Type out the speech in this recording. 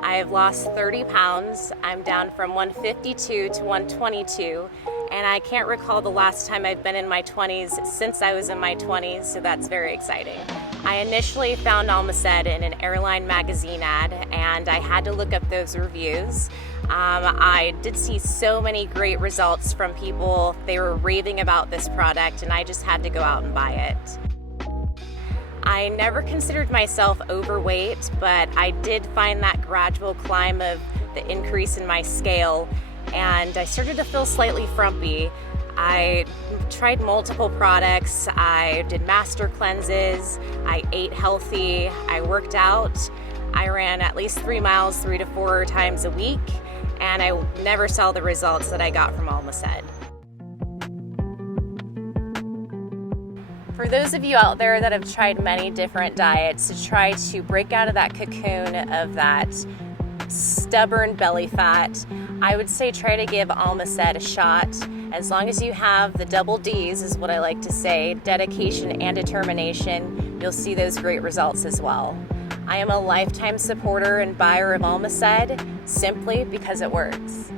I've lost 30 pounds. I'm down from 152 to 122, and I can't recall the last time I've been in my 20s since I was in my 20s, so that's very exciting. I initially found Almased in an airline magazine ad, and I had to look up those reviews. I did see so many great results from people. They were raving about this product, and I just had to go out and buy it. I never considered myself overweight, but I did find that gradual climb of the increase in my scale, and I started to feel slightly frumpy. I tried multiple products, I did master cleanses, I ate healthy, I worked out, I ran at least 3 miles 3 to 4 times a week, and I never saw the results that I got from Almased. For those of you out there that have tried many different diets to try to break out of that cocoon of that stubborn belly fat, I would say try to give Almased a shot. As long as you have the double D's, is what I like to say, dedication and determination, you'll see those great results as well. I am a lifetime supporter and buyer of Almased simply because it works.